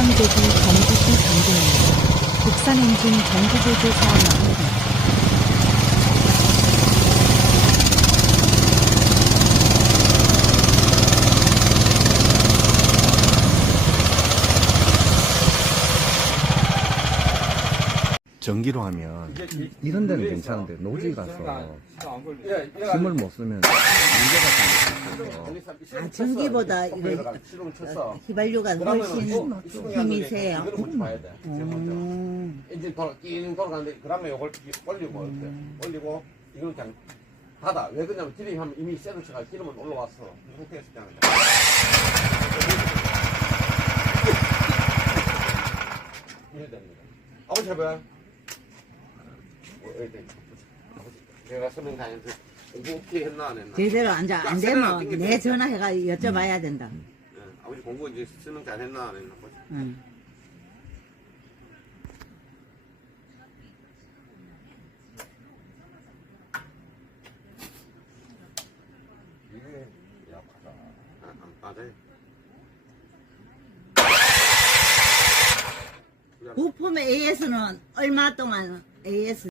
한방제도 전기시 전동입니다. 국산 엔진 전기보조 사업 마무리. 전기로 하면 이런 데는 괜찮은데 노지 가서 힘을 못 쓰면 문제가 있어요. 아, 전기보다 이래 휘발유가 훨씬 힘이 세요. 음. 엔진 돌아, 끼 돌아가는데, 그 다음에 이걸 올리고, 이렇게 올리고, 이건 그냥 닫아. 왜 그러냐면, 기름이 하면 이미 쇠를 쳐가 기름은 올라왔어. 이 상태에서 그냥. 이래 됩니다. 아버지 해봐요. 어, 이렇게. 내가 설명 다 했는데, 공부 어떻게 했나, 안 했나? 제대로 안, 자- 안 되면 내 전화해가 여쭤봐야 된다. 예, 아버지 공부 이제 설명 잘 했나, 안 했나? 보자. 응. 이게 약하다. 아, 안 빠져요. 부품 AS는 얼마 동안 AS